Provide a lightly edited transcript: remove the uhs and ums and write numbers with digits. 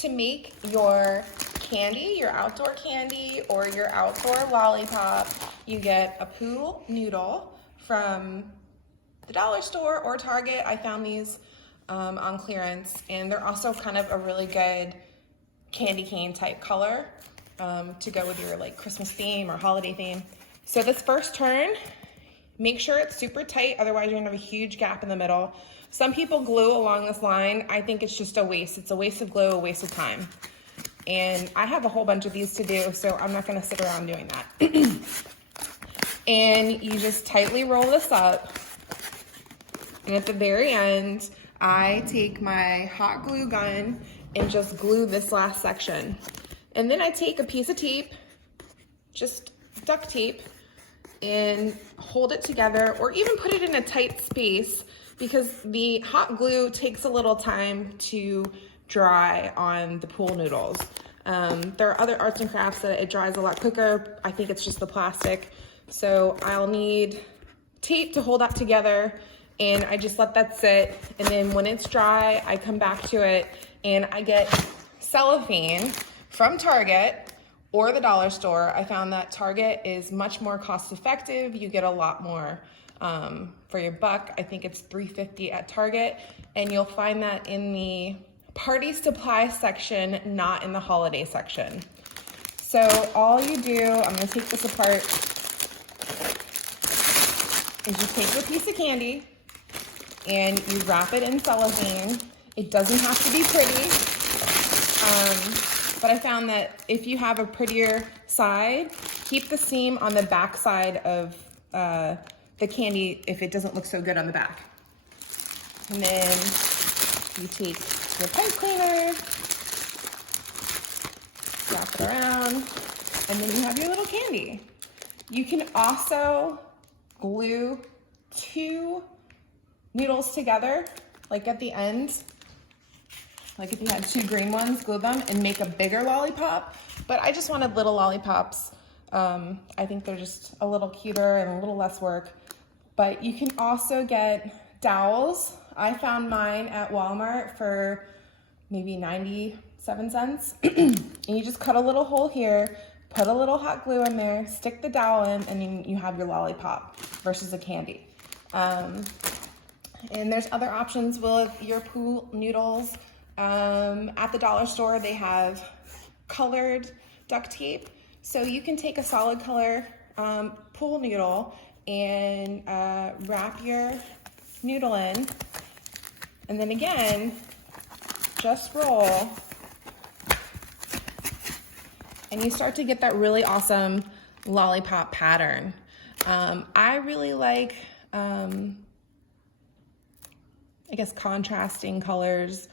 To make your candy, your outdoor candy or your outdoor lollipop, you get a pool noodle from the dollar store or Target. I found these on clearance, and they're also kind of a really good candy cane type color to go with your like Christmas theme or holiday theme. So this first turn, make sure it's super tight, otherwise you're gonna have a huge gap in the middle. Some people glue along this line. I think it's just a waste. It's a waste of glue, a waste of time. And I have a whole bunch of these to do, so I'm not gonna sit around doing that. And you just tightly roll this up. And at the very end, I take my hot glue gun and just glue this last section. And then I take a piece of tape, just duct tape, and hold it together, or even put it in a tight space, because the hot glue takes a little time to dry on the pool noodles. There are other arts and crafts that it dries a lot quicker. I think it's just the plastic. So I'll need tape to hold that together, and I just let that sit. And then when it's dry, I come back to it and I get cellophane from Target or the dollar store. I found that Target is much more cost effective. You get a lot more for your buck. I think it's $3.50 at Target, and you'll find that in the party supply section, not in the holiday section. So all you do, I'm gonna take this apart, is you take your piece of candy and you wrap it in cellophane. It doesn't have to be pretty, but I found that if you have a prettier side, keep the seam on the back side of the candy if it doesn't look so good on the back. And then you take your pipe cleaner, wrap it around, and then you have your little candy. You can also glue 2 noodles together, like at the end. Like if you had 2 green ones, glue them and make a bigger lollipop. But I just wanted little lollipops. I think they're just a little cuter and a little less work. But you can also get dowels. I found mine at Walmart for maybe 97 cents. And you just cut a little hole here, put a little hot glue in there, stick the dowel in, and then you have your lollipop versus a candy. And there's other options with your pool noodles. At the dollar store, they have colored duct tape. So you can take a solid color pool noodle and wrap your noodle in. And then again, just roll. And you start to get that really awesome lollipop pattern. I really like, I guess, contrasting colors.